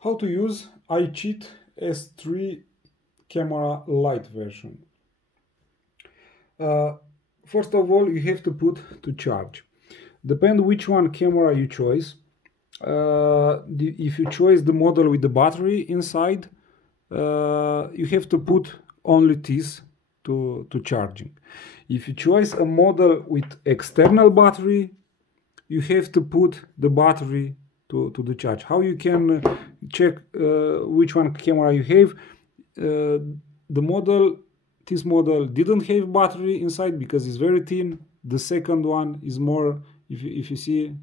How to use ICheat S3 camera Lite version. First of all, you have to put to charge. Depend which one camera you choose. If you choose the model with the battery inside, you have to put only this to charging. If you choose a model with external battery, you have to put the battery to the charge. How you can check which one camera you have? This model didn't have battery inside because it's very thin. The second one is more, if you see,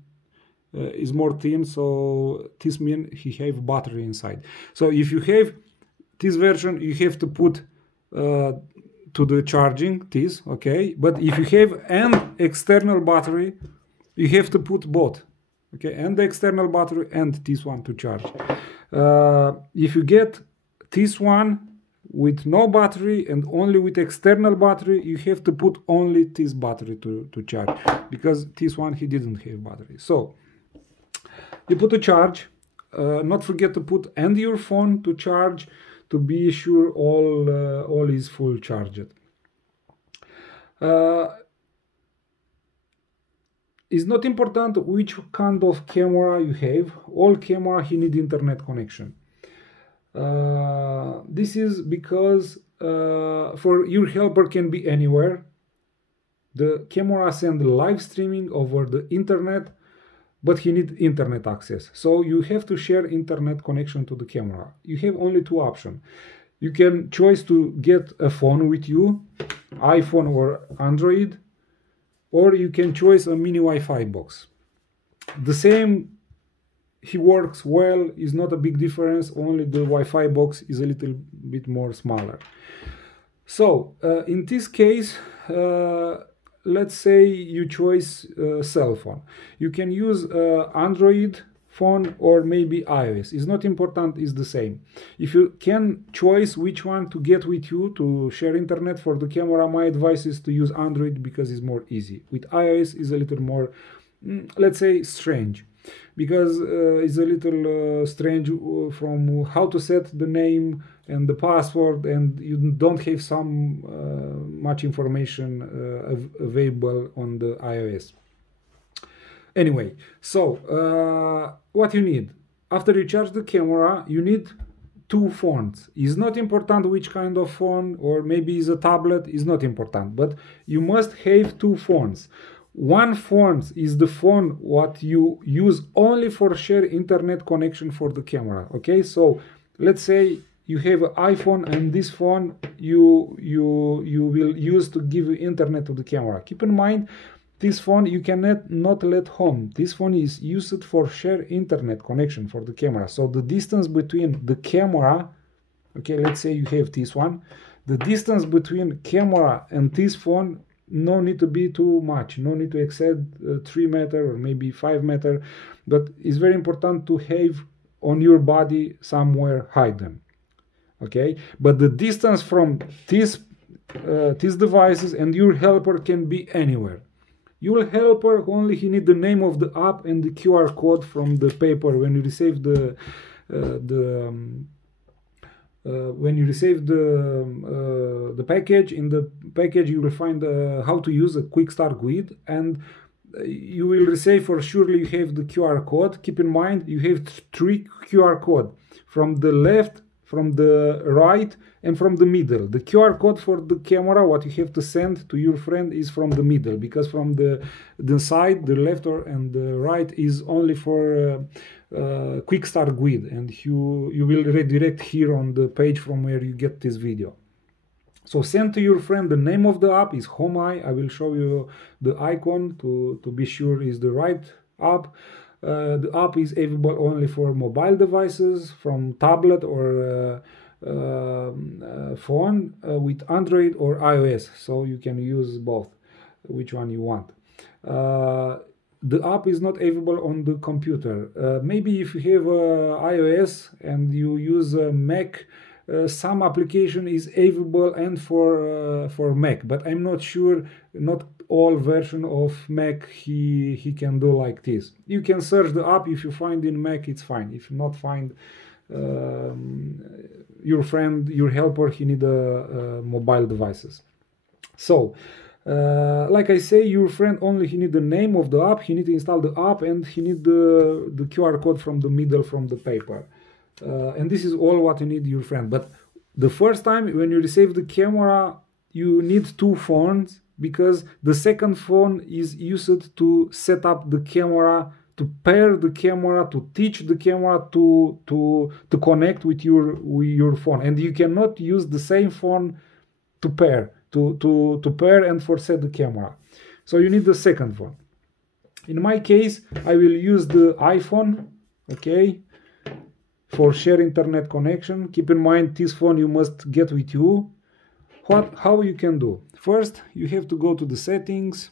is more thin, so this means he have battery inside. So if you have this version, you have to put to the charging this, okay? But if you have an external battery, you have to put both, okay? And the external battery and this one to charge. If you get this one with no battery and only with external battery, you have to put only this battery to charge, because this one he didn't have battery. So you put to charge. Not forget to put and your phone to charge to be sure all is full charged. It's not important which kind of camera you have. All camera he need internet connection. This is because for your helper can be anywhere. The camera send live streaming over the internet, but he need internet access. So you have to share internet connection to the camera. You have only two options. You can choose to get a phone with you, iPhone or Android, or you can choose a mini Wi-Fi box. The same, he works well, is not a big difference, only the Wi-Fi box is a little bit more smaller. So in this case, let's say you choose cell phone. You can use Android phone or maybe iOS. It's not important, it's the same. If you can choose which one to get with you to share internet for the camera, my advice is to use Android because it's more easy. With iOS is a little more, let's say, strange, because it's a little strange from how to set the name and the password, and you don't have some much information available on the iOS. Anyway, so what you need after you charge the camera, you need two phones. It's not important which kind of phone, or maybe it's a tablet, it's not important, but you must have two phones. One phone is the phone what you use only for share internet connection for the camera. Okay, so let's say you have an iPhone, and this phone you will use to give internet to the camera. Keep in mind, this phone you cannot not let home. This phone is used for share internet connection for the camera. So the distance between the camera, okay, let's say you have this one, the distance between camera and this phone no need to be too much, no need to exceed 3 meters or maybe 5 meters, but it's very important to have on your body somewhere hidden. Okay, but the distance from these devices and your helper can be anywhere. Your helper only he need the name of the app and the QR code from the paper when you receive the package. In the package you will find how to use a quick start guide, and you will receive for surely you have the QR code. Keep in mind you have 3 QR code from the left, from the right, and from the middle. The QR code for the camera what you have to send to your friend is from the middle, because from the side, the left and the right is only for quick start guide, and you will redirect here on the page from where you get this video. So send to your friend the name of the app is HomeEye. I will show you the icon to be sure is the right app. The app is available only for mobile devices, from tablet or phone with Android or iOS, so you can use both, which one you want. The app is not available on the computer. Maybe if you have iOS and you use Mac, some application is available and for Mac, but I'm not sure. Not all version of Mac he can do like this. You can search the app. If you find in Mac, it's fine. If you not find, your friend, your helper, he need mobile devices. So like I say, your friend only he need the name of the app, he need to install the app, and he need the QR code from the middle from the paper. And this is all what you need your friend. But the first time when you receive the camera, you need two phones, because the second phone is used to set up the camera, to pair the camera, to teach the camera to connect with your phone. And you cannot use the same phone to pair and for set the camera. So you need the second phone. In my case, I will use the iPhone, okay, for share internet connection. Keep in mind, this phone you must get with you. How you can do? First, you have to go to the settings,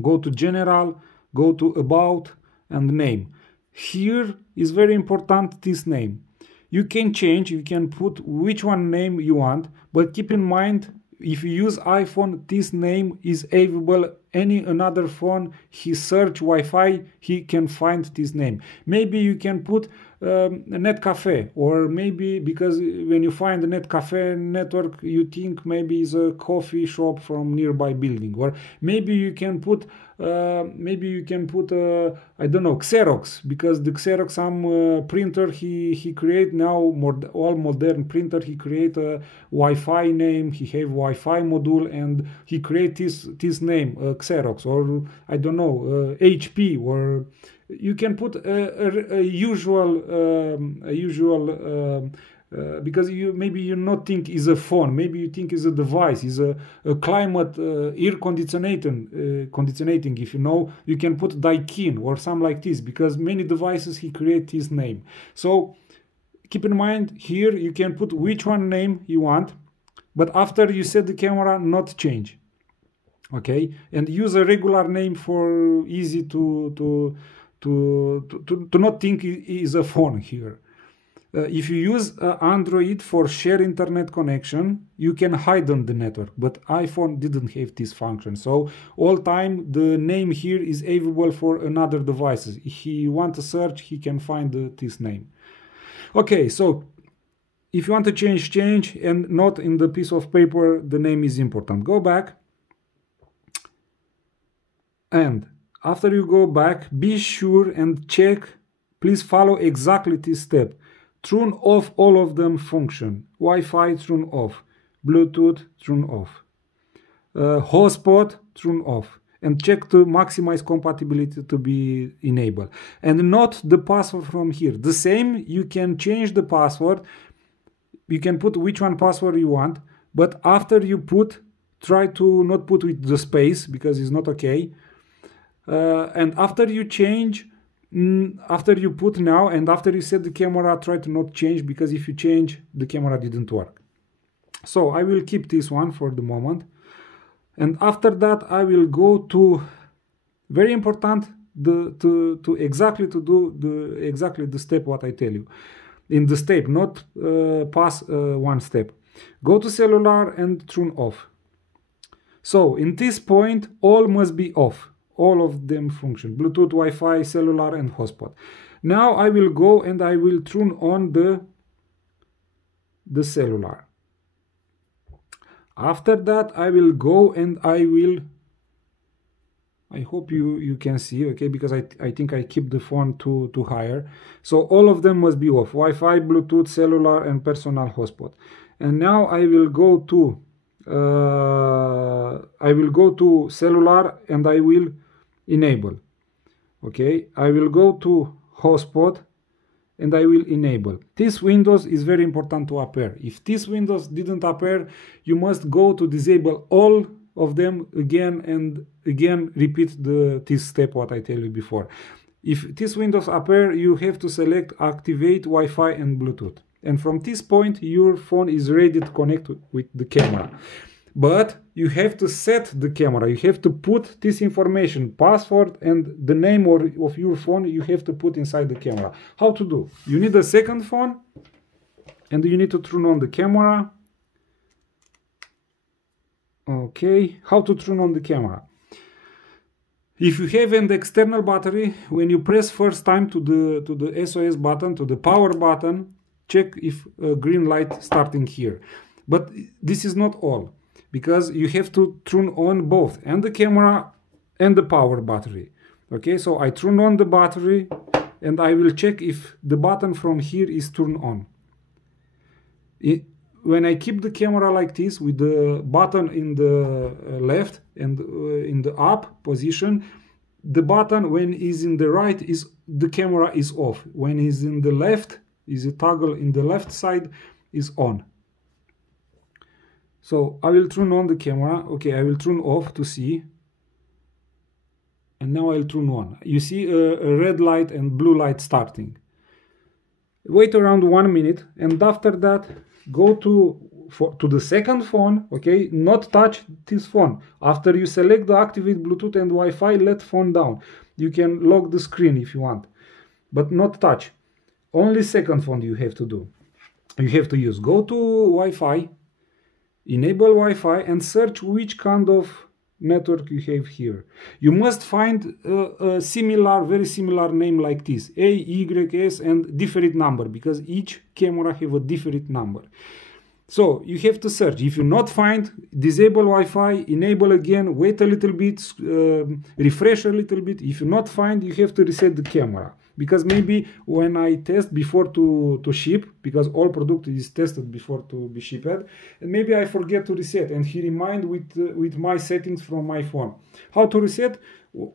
go to general, go to about and name. Here is very important, this name. You can change, you can put which one name you want, but keep in mind, if you use iPhone, this name is available. Any another phone, he search Wi-Fi, he can find this name. Maybe you can put net cafe, or maybe because when you find the net cafe network, you think maybe it's a coffee shop from nearby building, or maybe you can put I don't know, Xerox, because the Xerox printer he create now, all modern printer, he create a Wi-Fi name, he have Wi-Fi module, and he create this name, Xerox, or I don't know, HP, or you can put a usual because maybe you not think is a phone, maybe you think is a device, is a climate air conditioning, if you know, you can put Daikin or something like this, because many devices he create his name. So keep in mind, here you can put which one name you want, but after you set the camera, not change, okay, and use a regular name for easy to not think is a phone here. If you use Android for share internet connection, you can hide on the network, but iPhone didn't have this function. So all time the name here is available for another devices. If he want to search, he can find this name. Okay, so if you want to change, and not in the piece of paper, the name is important. Go back, and after you go back, be sure and check, please follow exactly this step. Turn off all of them function. Wi-Fi, turn off. Bluetooth, turn off. Hotspot, turn off. And check to maximize compatibility to be enabled. And not the password from here. The same, you can change the password. You can put which one password you want. But after you put, try to not put with the space, because it's not okay. And after you change, after you put now, and after you set the camera, try to not change, because if you change, the camera didn't work. So I will keep this one for the moment. And after that, I will go to, very important, to do exactly the step what I tell you. In the step, not pass one step. Go to cellular and turn off. So in this point, all must be off. All of them function, Bluetooth, Wi-Fi, cellular, and hotspot. Now I will go and I will turn on the cellular. After that, I will go and I hope you can see, okay, because I think I keep the phone too higher. So all of them must be off, Wi-Fi, Bluetooth, cellular, and personal hotspot. And now I will go to cellular and I will enable. Okay, I will go to hotspot and I will enable. This Windows is very important to appear. If this Windows didn't appear, you must go to disable all of them again and again, repeat this step what I tell you before. If this Windows appear, you have to select activate Wi-Fi and Bluetooth. And from this point, your phone is ready to connect with the camera. But you have to set the camera. You have to put this information, password and the name of your phone, you have to put inside the camera. How to do? You need a second phone and you need to turn on the camera. Okay, how to turn on the camera? If you have an external battery, when you press first time to the SOS button, to the power button, check if a green light starting here. But this is not all, because you have to turn on both, and the camera and the power battery. Okay, so I turn on the battery and I will check if the button from here is turned on. When I keep the camera like this with the button in the left and in the up position, the button when is in the right is the camera is off. When is in the left, is a toggle in the left side, is on. So I will turn on the camera. Okay, I will turn off to see. And now I'll turn on. You see a red light and blue light starting. Wait around 1 minute, and after that go to the second phone. Okay, not touch this phone. After you select the activate Bluetooth and Wi-Fi, let phone down. You can lock the screen if you want, but not touch. Only second phone you have to do. You have to use. Go to Wi-Fi, enable Wi-Fi, and search which kind of network you have here. You must find a similar, very similar name like this, A, Y, S, and different number, because each camera have a different number. So you have to search. If you not find, disable Wi-Fi, enable again, wait a little bit, refresh a little bit. If you not find, you have to reset the camera. Because maybe when I test before to ship, because all product is tested before to be shipped, and maybe I forget to reset, and he remind with my settings from my phone. How to reset?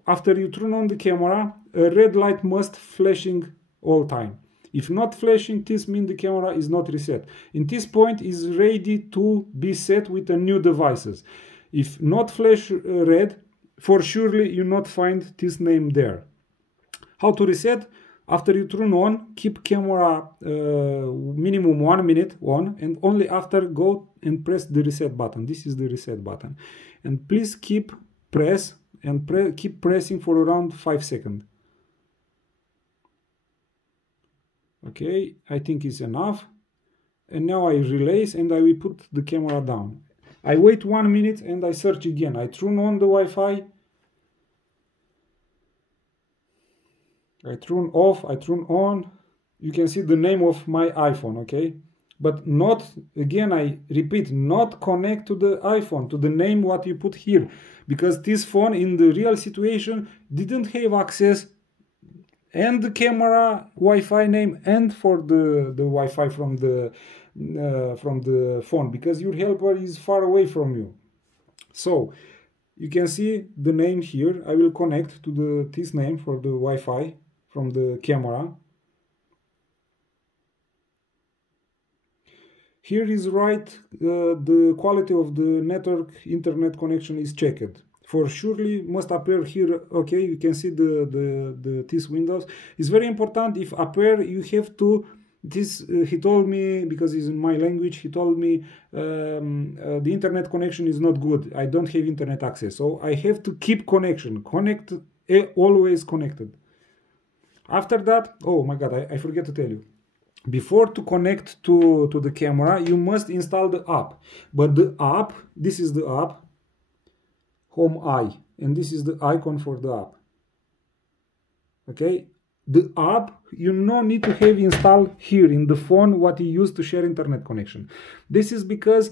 After you turn on the camera, a red light must flashing all time. If not flashing, this means the camera is not reset. In this point is ready to be set with a new devices. If not flash red, for surely you not find this name there. How to reset? After you turn on, keep camera minimum 1 minute on, and only after go and press the reset button. This is the reset button. And please keep press and keep pressing for around 5 seconds. Okay, I think it's enough. And now I release and I will put the camera down. I wait 1 minute and I search again. I turn on the Wi-Fi. I turn off, I turn on. You can see the name of my iPhone, okay? But not, again, I repeat, not connect to the iPhone, to the name what you put here. Because this phone in the real situation didn't have access and the camera Wi-Fi name and for the Wi-Fi from the phone, because your helper is far away from you. So you can see the name here. I will connect to this name for the Wi-Fi from the camera. Here is right, the quality of the network internet connection is checked. For surely must appear here. Okay, you can see these windows. It's very important. If appear, you have to this. He told me, because it's in my language. He told me the internet connection is not good. I don't have internet access, so I have to keep connection. Connect, always connected. After that, oh my God, I forget to tell you. Before to connect to the camera, you must install the app. But the app, this is the app, Home I, and this is the icon for the app. Okay, the app you no need to have installed here in the phone what you use to share internet connection. This is because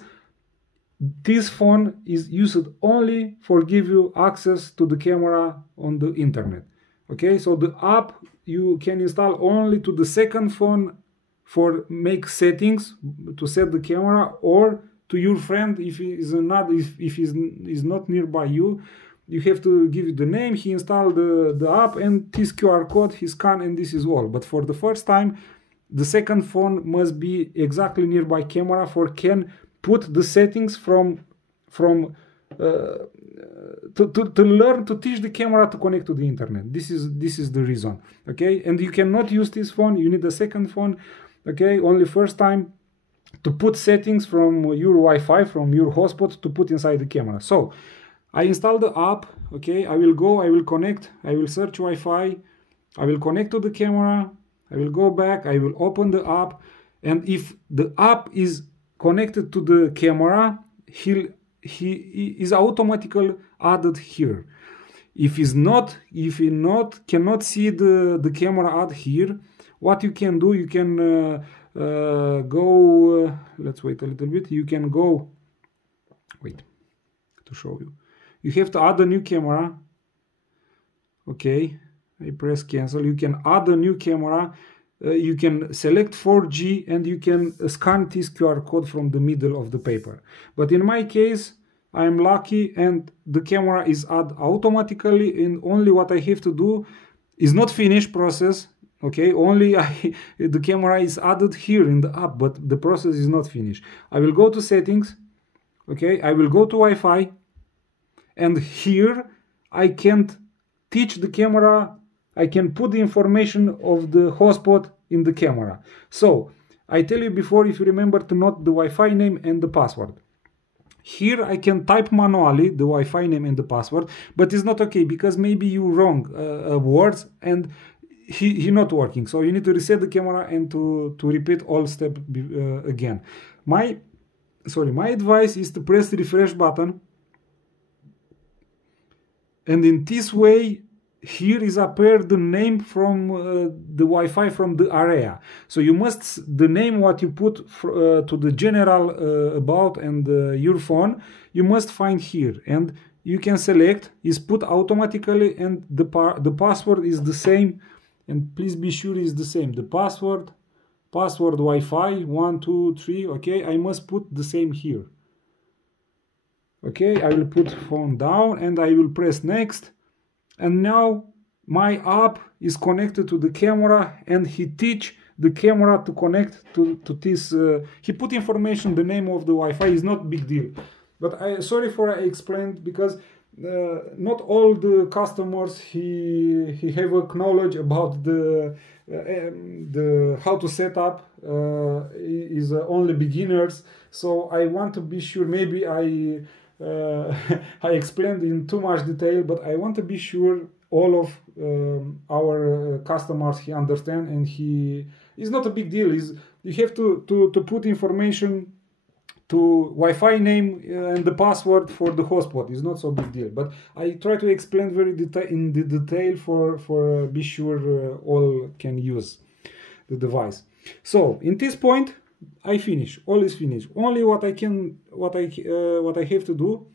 this phone is used only for give you access to the camera on the internet. Okay, so the app you can install only to the second phone for make settings to set the camera, or to your friend if he is not is not nearby you. You have to give it the name, he installed the app, and this QR code he scan, and this is all. But for the first time, the second phone must be exactly nearby camera for can put the settings to learn to teach the camera to connect to the internet. This is the reason. Okay, and you cannot use this phone. You need a second phone. Okay, only first time to put settings from your Wi-Fi, from your hotspot, to put inside the camera. So I install the app. Okay, I will go, I will connect, I will search Wi-Fi, I will connect to the camera, I will go back, I will open the app, and if the app is connected to the camera, he is automatically added here. If you cannot see the camera ad here, what you can do, you can go, let's wait a little bit, you can go, wait, to show you. You have to add a new camera. Okay, I press cancel. You can add a new camera. You can select 4G and you can scan this QR code from the middle of the paper. But in my case, I am lucky and the camera is added automatically, and only what I have to do is not finished process. Okay, only the camera is added here in the app, but the process is not finished. I will go to settings. Okay, I will go to Wi-Fi, and here I can teach the camera. I can put the information of the hotspot in the camera. So I tell you before, if you remember to note the Wi-Fi name and the password. Here I can type manually the Wi-Fi name and the password, but it's not okay because maybe you wrong words and he not working. So you need to reset the camera and to repeat all steps again. My advice is to press the refresh button, and in this way here is appear the name from the Wi-Fi from the area. So you must the name what you put to the general about and your phone, you must find here, and you can select is put automatically, and the password is the same, and please be sure is the same. The password Wi-Fi 1 2 3. Okay, I must put the same here. Okay, I will put phone down and I will press next. And now my app is connected to the camera, and he teach the camera to connect to this. He put information, the name of the Wi-Fi is not big deal. But sorry for I explained, because not all the customers he have a knowledge about the how to set up. Is only beginners. So I want to be sure. Maybe I explained in too much detail, but I want to be sure all of our customers he understand, and it's not a big deal. You have to put information to Wi-Fi name and the password for the hotspot. It's not so big deal, but I try to explain very in the detail for be sure all can use the device. So in this point I finish. All is finished. Only what I have to do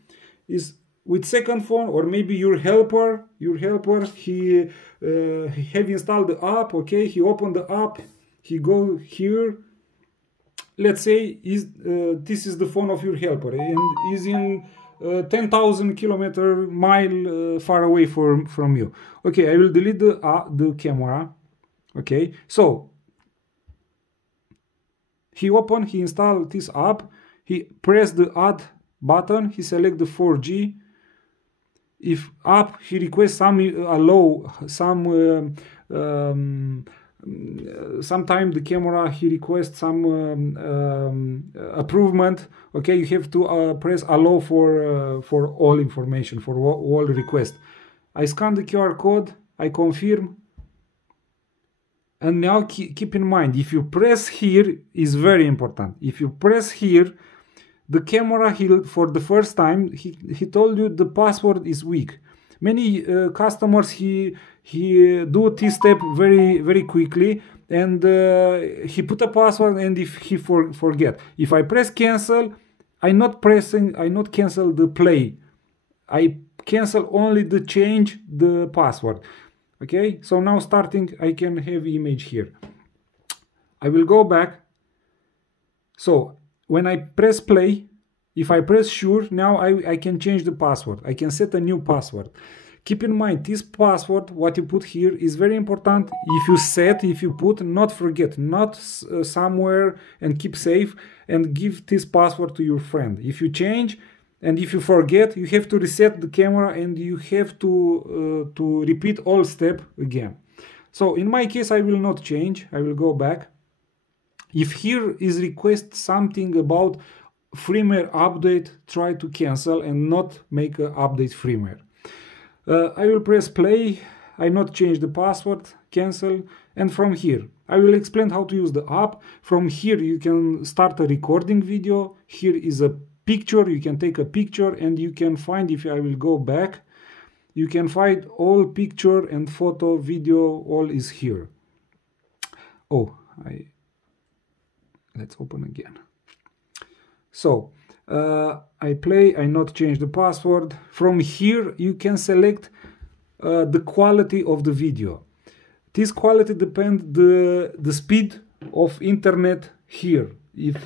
is with second phone, or maybe your helper he have installed the app. Okay, he opened the app, he go here. Let's say this is the phone of your helper and is in 10,000 mile far away from you. Okay, I will delete the camera. Okay, so he installed this app, he press the add button, he select the 4G. If app he requests some sometime the camera he requests some improvement. Okay, you have to press allow for all information, for all requests. I scan the QR code, I confirm. And now keep in mind, if you press here is very important. If you press here, the camera for the first time he told you the password is weak. Many customers he do this step very quickly, and he put a password, and if he forget. If I press cancel, I not cancel the play. I cancel only the change the password. Okay, so now starting I can have image here. I will go back. So when I press play, if I press sure, now I can change the password. I can set a new password. Keep in mind, this password, what you put here is very important. If you put, not forget, not somewhere, and keep safe, and give this password to your friend. If you change, and if you forget, you have to reset the camera, and you have to repeat all step again. So in my case, I will not change. I will go back. If here is request something about firmware update, try to cancel and not make an update firmware. I will press play. I not change the password, cancel, and from here I will explain how to use the app. From here you can start a recording video. Here is a picture, you can take a picture, and you can find, if I will go back, you can find all picture and photo, video, all is here. Oh, let's open again. So I not change the password. From here you can select the quality of the video. This quality depends the speed of internet here. If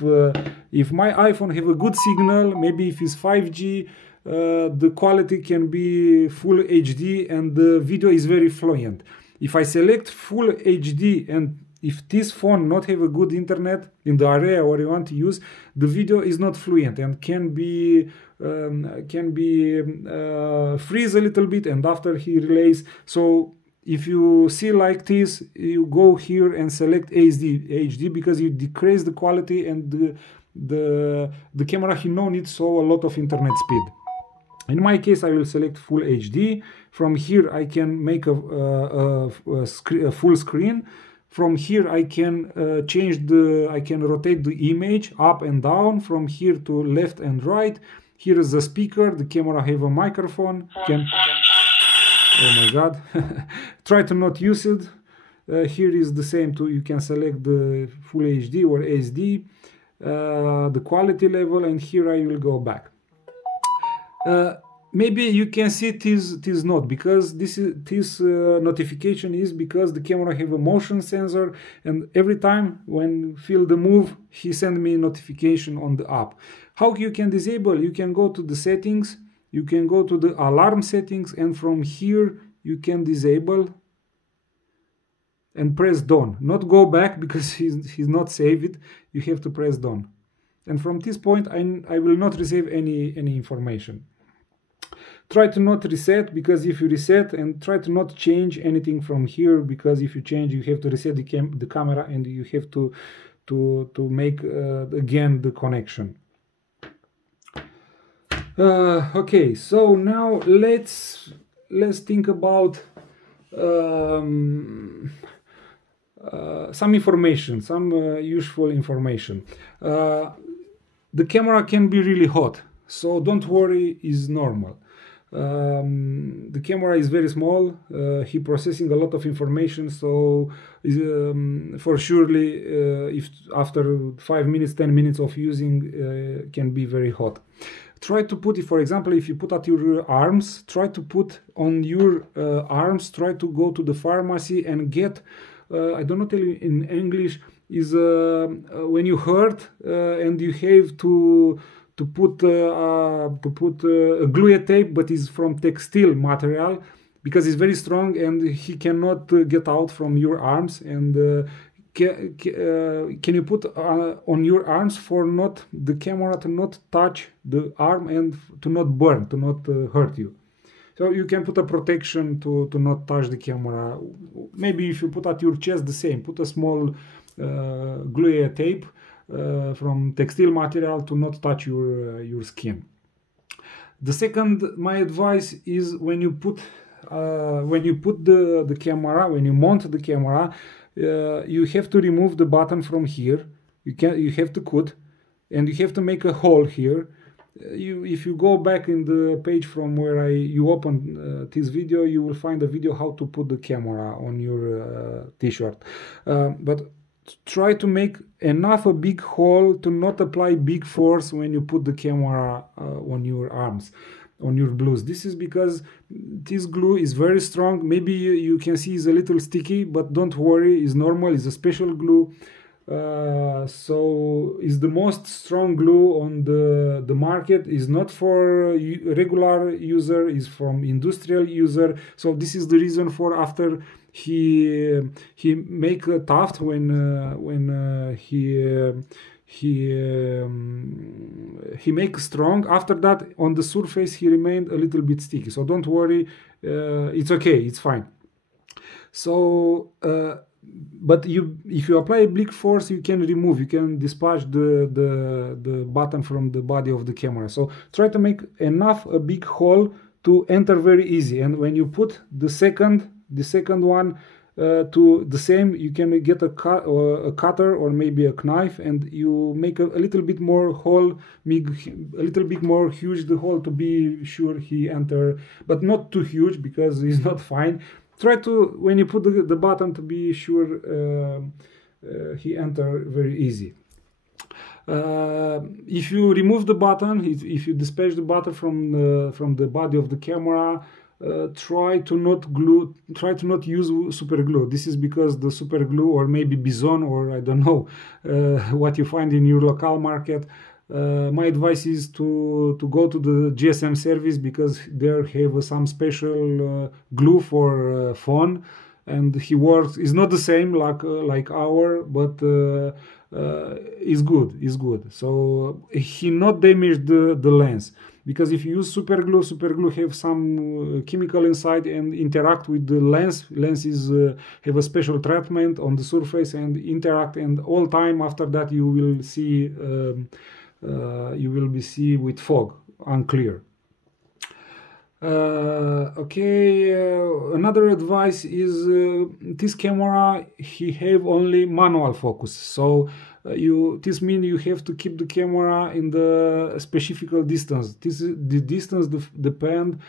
my iPhone have a good signal, maybe if it's 5G, the quality can be full HD and the video is very fluent. If I select full HD and if this phone not have a good internet in the area where you want to use, the video is not fluent and can be freeze a little bit and after he relays. So if you see like this, you go here and select HD because you decrease the quality and the camera needs so a lot of internet speed. In my case, I will select full HD. From here, I can make a full screen. From here, I can I can rotate the image up and down. From here to left and right. Here is the speaker. The camera have a microphone. Oh my God! Try to not use it. Here is the same too. You can select the full HD or SD, the quality level, and here I will go back. Maybe you can see this note because this notification is because the camera have a motion sensor, and every time when feel the move, he send me a notification on the app. How you can disable? You can go to the settings, you can go to the alarm settings, and from here you can disable and press done. Not go back because he's not save it. You have to press done, and from this point I will not receive any information. Try to not reset, because if you reset, and try to not change anything from here, because if you change you have to reset the camera and you have to make again the connection. Okay, so now let's think about some information, some useful information. The camera can be really hot, so don't worry, is normal. The camera is very small, he processing a lot of information, so for surely if after 5 minutes 10 minutes of using can be very hot. Try to put it, for example, if you put at your arms, try to put on your arms, try to go to the pharmacy and get I don't know tell you in English, is when you hurt and you have to put a glue tape, but it's from textile material because it's very strong and he cannot get out from your arms. And can you put on your arms for not the camera to not touch the arm and to not burn, to not hurt you. So you can put a protection to not touch the camera. Maybe if you put at your chest, the same, put a small glue tape from textile material to not touch your skin. The second, my advice is when you put the camera, when you mount the camera, you have to remove the button from here. You have to cut, and you have to make a hole here. If you go back in the page from where you open this video, you will find a video how to put the camera on your t-shirt. But try to make enough a big hole to not apply big force when you put the camera on your arms, on your blues. This is because this glue is very strong. Maybe you can see it's a little sticky, but don't worry, it's normal, it's a special glue. So it's the most strong glue on the market. Is not for regular user, is from industrial user. So this is the reason for after he make a tuft when he makes strong. After that, on the surface he remained a little bit sticky. So don't worry, it's okay, it's fine. So but if you apply a big force, you can remove, you can dispatch the button from the body of the camera. So try to make a big hole to enter very easy. And when you put the second one, to the same, you can get a cutter or maybe a knife, and you make a little bit more hole, make a little bit more huge the hole to be sure he enter, but not too huge because it's not fine. Try to, when you put the button, to be sure he enter very easy. If you remove the button, if you dispatch the button from the body of the camera, try to not use super glue. This is because the super glue, or maybe Bison, or I don't know what you find in your local market. My advice is to go to the GSM service, because there have some special glue for phone, and he works. It's not the same like our, but is good. So he not damage the lens, because if you use super glue have some chemical inside and interact with the lens. Lenses have a special treatment on the surface and interact, and all time after that you will see see with fog, unclear. Okay, another advice is this camera, he have only manual focus, so this means you have to keep the camera in the specific distance. The distance depend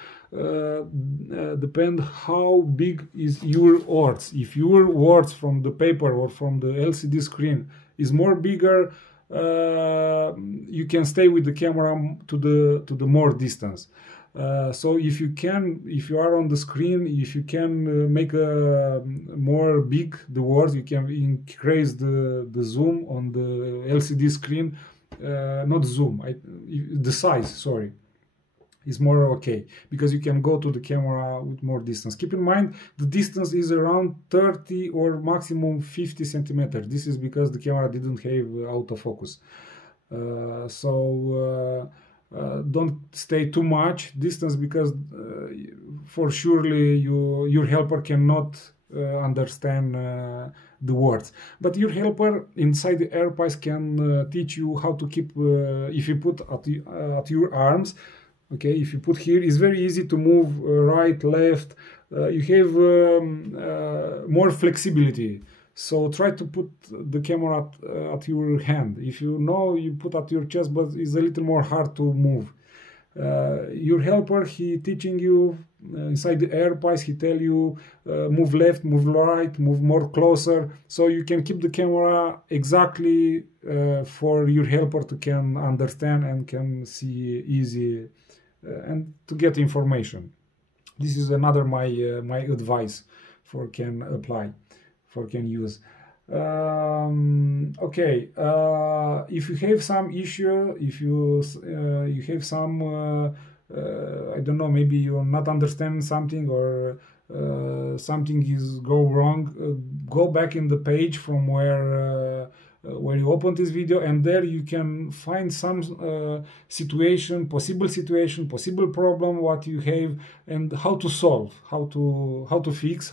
how big is your words. If your words from the paper or from the LCD screen is more bigger, you can stay with the camera to the more distance. So if you are on the screen, if you can make a more big the words, you can increase the zoom on the LCD screen, not zoom, the size, sorry, is more okay, because you can go to the camera with more distance. Keep in mind the distance is around 30 or maximum 50 centimeters. This is because the camera didn't have autofocus. Don't stay too much distance, because for surely your helper cannot understand the words. But your helper inside the AirPies can teach you how to keep, if you put at your arms, okay, if you put here, it's very easy to move right, left. You have more flexibility. So try to put the camera at your hand. If you know, you put at your chest, but it's a little more hard to move. Your helper, he teaching you inside the AirPies, he tell you move left, move right, move more closer, so you can keep the camera exactly for your helper to can understand and can see easy and to get information. This is another my advice for can apply, for can use. Okay, if you have some issue, if you have some I don't know, maybe you not understand something, or something is go wrong, go back in the page from where you open this video, and there you can find some possible problem what you have, and how to solve, how to fix,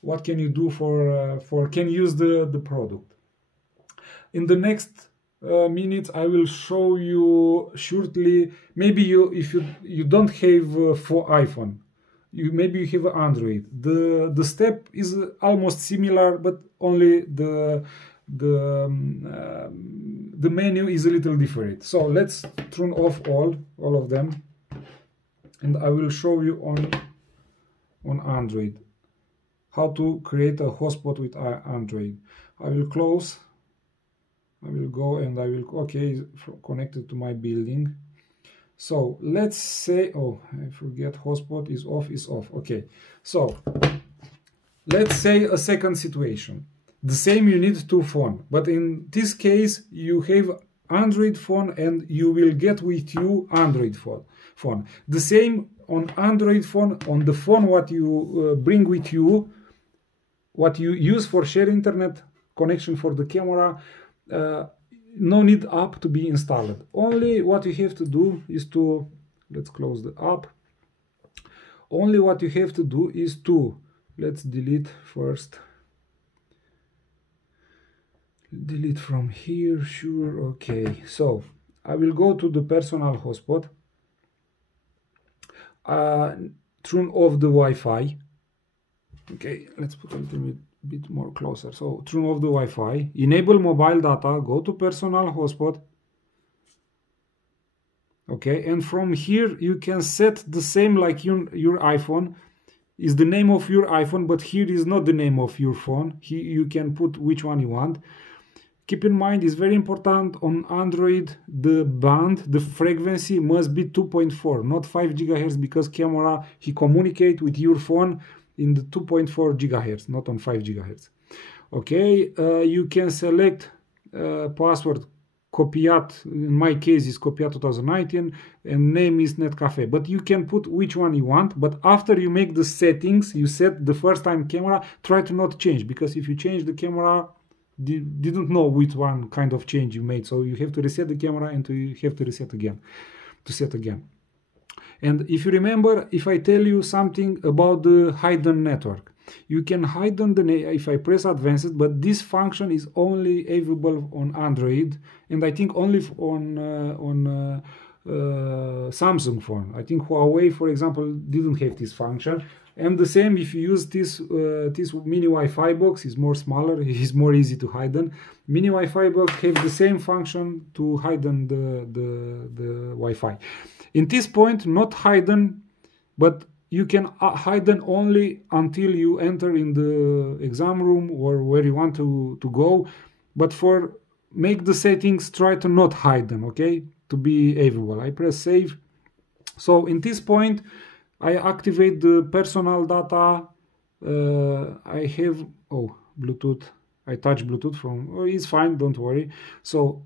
what can you do for can use the product. In the next minutes I will show you shortly. Maybe if you don't have for iPhone, maybe you have Android. The step is almost similar, but only the menu is a little different. So let's turn off all of them, and I will show you on Android how to create a hotspot with Android. I will close, I will go, and I will, okay, connected to my building. So let's say, oh, I forget, hotspot is off, okay. So let's say a second situation. The same, you need two phones, but in this case you have Android phone and you will get with you Android phone. The same on Android phone, on the phone what you bring with you, what you use for share internet connection for the camera, no need app to be installed. Only what you have to do is to, let's close the app. Only what you have to do is to, let's delete first. Delete from here, sure, okay. So I will go to the personal hotspot, turn off the Wi-Fi. Okay, let's put a little bit more closer. So turn off the Wi-Fi, enable mobile data, go to personal hotspot. Okay, and from here you can set the same like your iPhone is the name of your iPhone, but here is not the name of your phone. Here you can put which one you want. Keep in mind, it's very important on Android, the band, the frequency must be 2.4, not 5 gigahertz, because camera, he communicate with your phone in the 2.4 gigahertz, not on 5 gigahertz. Okay, you can select password Copiat, in my case is Copiat 2019, and name is Netcafe, but you can put which one you want. But after you make the settings, you set the first time camera, try to not change, because if you change the camera, didn't know which one kind of change you made, so you have to reset the camera and you have to reset again to set again. And if you remember, if I tell you something about the hidden network, you can hide on the if I press advanced, but this function is only available on Android, and I think only on Samsung phone. I think Huawei, for example, didn't have this function. And the same if you use this mini Wi-Fi box, is more smaller, is more easy to hide them. Mini Wi-Fi box have the same function to hide the Wi-Fi. In this point, not hidden, but you can hide them only until you enter in the exam room or where you want to go. But for make the settings, try to not hide them, okay? To be available. I press save. So in this point, I activate the personal data. I have, oh, Bluetooth. I touch Bluetooth from, oh, it's fine, don't worry. So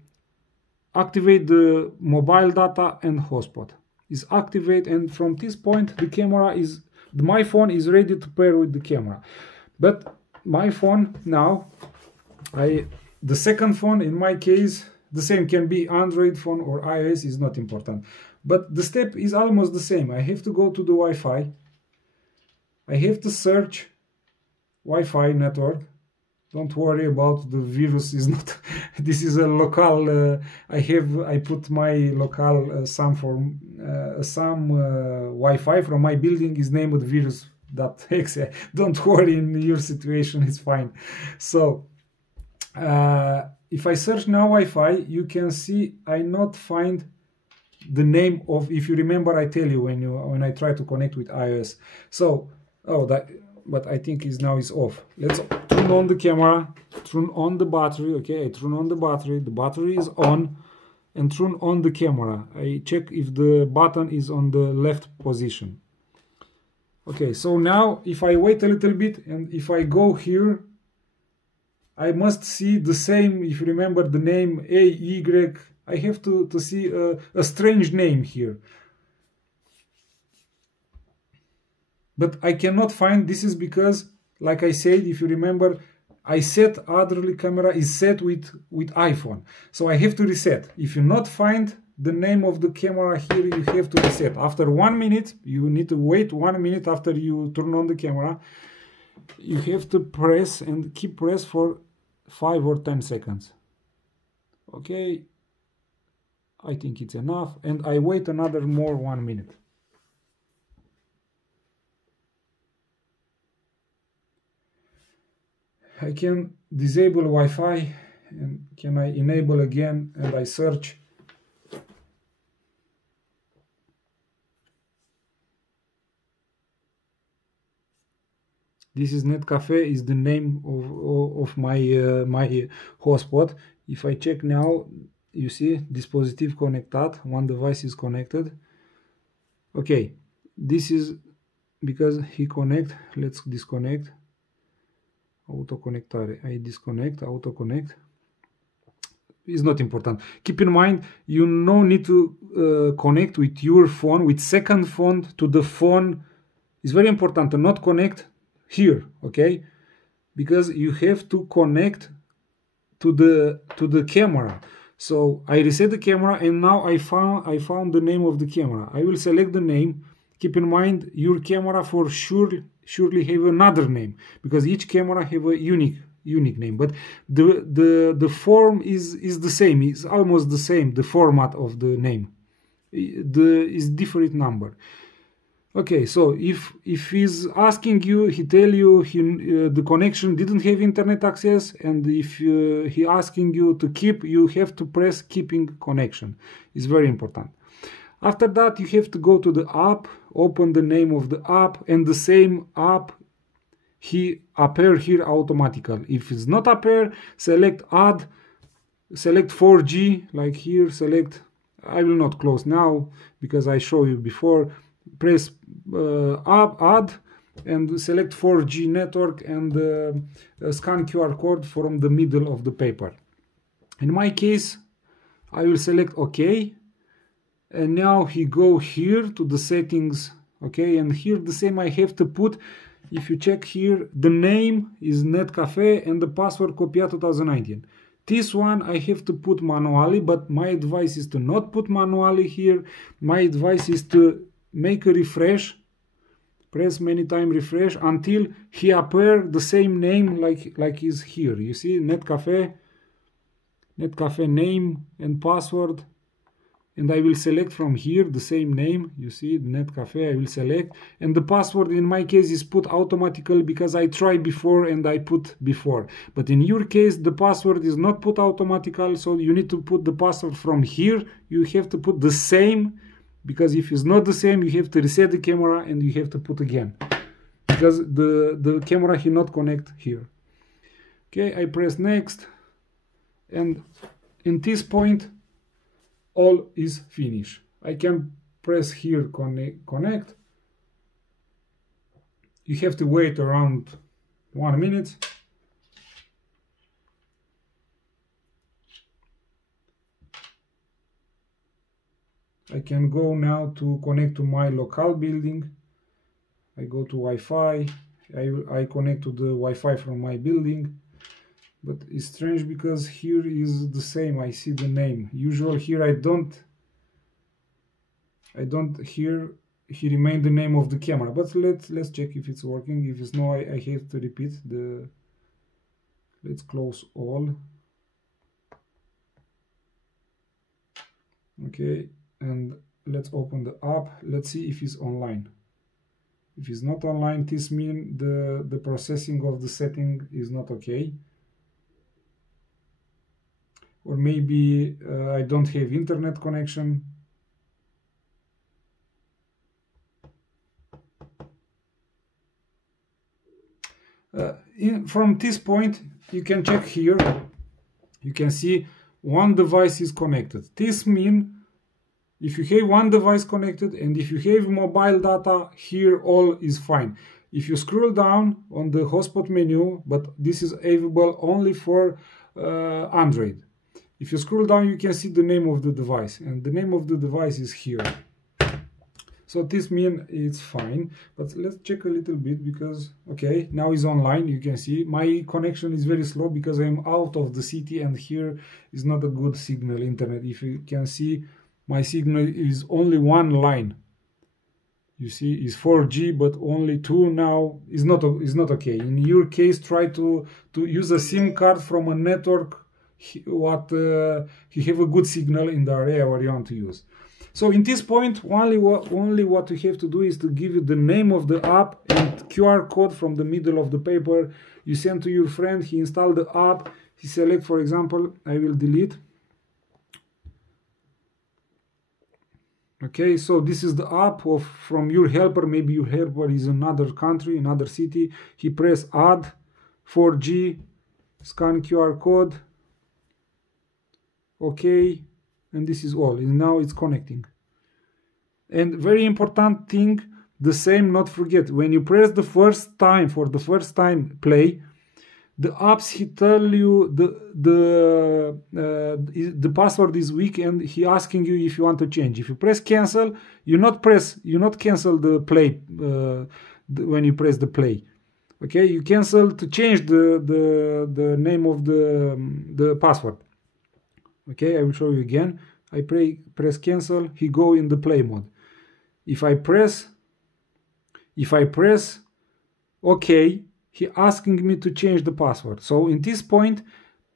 activate the mobile data and hotspot is activate, and from this point the camera is, my phone is ready to pair with the camera. But my phone now, the second phone in my case, the same, can be Android phone or iOS, is not important. But the step is almost the same. I have to go to the Wi-Fi. I have to search Wi-Fi network. Don't worry about the virus, is not, this is a local, I put my local some Wi-Fi from my building is named virus.exe. Don't worry, in your situation it's fine. So if I search now Wi-Fi, you can see I not find the name of, if you remember, I tell you when I try to connect with iOS. So, oh, that, but I think now is off. Let's turn on the camera, turn on the battery. Okay, I turn on the battery is on, and turn on the camera. I check if the button is on the left position. Okay, so now if I wait a little bit and if I go here, I must see the same, if you remember the name AY, I have to see a strange name here. But I cannot find, this is because, like I said, if you remember, I set otherly camera is set with iPhone. So I have to reset. If you not find the name of the camera here, you have to reset. After 1 minute, you need to wait 1 minute after you turn on the camera. You have to press and keep press for 5 or 10 seconds. Okay, I think it's enough. And I wait another more 1 minute. I can disable Wi-Fi, and can I enable again, and I search. This is Netcafe, is the name of my my hotspot. If I check now, you see dispositif conectat, one device is connected. Okay, this is because he connect. Let's disconnect. Autoconectare. I disconnect, autoconnect. Is not important. Keep in mind, you no need to connect with your phone, with second phone to the phone. It's very important to not connect here, okay? Because you have to connect to the camera. So I reset the camera, and now I found the name of the camera. I will select the name. Keep in mind, your camera for surely have another name, because each camera have a unique name, but the form is the same, is almost the same, the format of the name is different number. Okay, so if he's asking you, he tell you the connection didn't have internet access, and if he asking you to keep, you have to press keeping connection. It's very important. After that, you have to go to the app, open the name of the app, and the same app he appear here automatically. If it's not appear, select add, select 4G, like here, select, I will not close now because I show you before, press add and select 4G network and scan QR code from the middle of the paper. In my case, I will select OK, and now he go here to the settings, okay, and here the same I have to put. If you check here, the name is Netcafe and the password Copia 2019. This one I have to put manually, but my advice is to not put manually here. My advice is to make a refresh, press many times refresh until he appear the same name like is here. You see, Netcafe name and password. And I will select from here the same name, you see, Netcafe, I will select. And the password in my case is put automatically because I tried before and I put before. But in your case, the password is not put automatically, so you need to put the password from here. You have to put the same, because if it's not the same, you have to reset the camera and you have to put again. Because the camera cannot connect here. Okay, I press next. And in this point, all is finished. I can press here connect. You have to wait around 1 minute. I can go now to connect to my local building. I go to Wi-Fi. I connect to the Wi-Fi from my building. But it's strange because here is the same. I see the name. Usually here I don't here he remain the name of the camera. But let's check if it's working. If it's no, I have to repeat the. Let's close all. Okay, and let's open the app. Let's see if it's online. If it's not online, this means the processing of the setting is not okay. Or maybe I don't have internet connection. From this point, you can check here. You can see one device is connected. This means if you have one device connected and if you have mobile data, here all is fine. If you scroll down on the hotspot menu, but this is available only for Android. If you scroll down, you can see the name of the device, and the name of the device is here. So this means it's fine, but let's check a little bit because, okay, now it's online. You can see my connection is very slow because I'm out of the city and here is not a good signal internet. If you can see, my signal is only one line. You see, it's 4G, but only 2 now is not okay. In your case, try to use a SIM card from a network he have a good signal in the area where you want to use. So in this point, only what you have to do is to give you the name of the app and QR code from the middle of the paper. You send to your friend, he install the app, he select, for example, I will delete. Okay, so this is the app from your helper. Maybe your helper is in another country, another city. He press add 4G, scan QR code. Okay, and this is all. And now it's connecting. And very important thing, the same, not forget, when you press the first time, for the first time play, the apps he tell you the password is weak and he asking you if you want to change. If you press cancel, you not cancel the play when you press the play. Okay, you cancel to change the name of the password. Okay, I will show you again. I press cancel, he go in the play mode. If I press OK, he asking me to change the password. So in this point,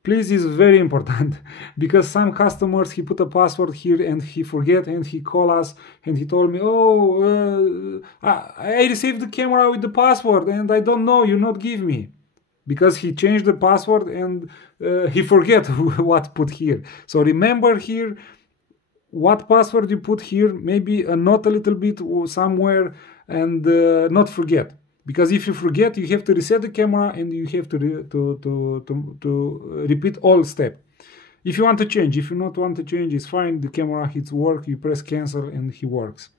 please, is very important because some customers, he put a password here and he forget and he call us and he told me, oh, I received the camera with the password and I don't know, you not give me. Because he changed the password and he forget what put here. So remember here what password you put here, maybe a note a little bit somewhere, and not forget. Because if you forget, you have to reset the camera and you have to repeat all step. If you want to change, if you not want to change, it's fine. The camera hits work, you press cancel and he works.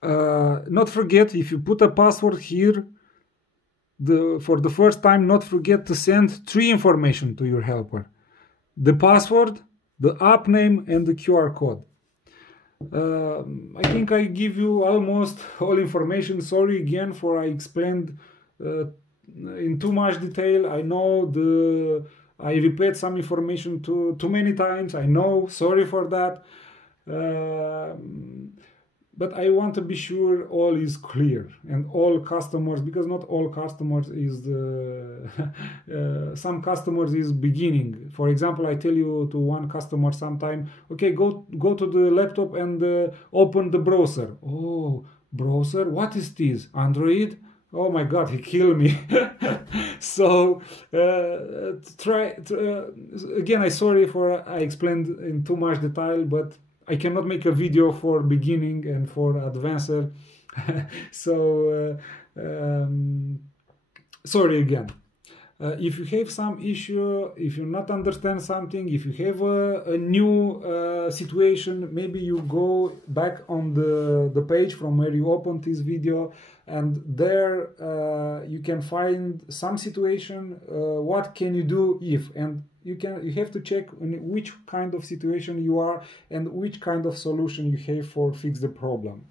Not forget, if you put a password here, for the first time, not forget to send 3 information to your helper: the password, the app name, and the QR code. I think I give you almost all information. Sorry again for I explained in too much detail. I know I repeat some information too many times. I know, sorry for that. But I want to be sure all is clear and all customers, because not all customers is some customers is beginning. For example, I tell you to one customer sometime, okay, go to the laptop and open the browser. Oh, browser? What is this? Android? Oh my God, he killed me. So again, I sorry for I explained in too much detail, but I cannot make a video for beginning and for advancer. So sorry again. If you have some issue, if you not understand something, if you have a new situation, maybe you go back on the page from where you opened this video, and there you can find some situation, what can you do if, and you have to check in which kind of situation you are and which kind of solution you have for fix the problem.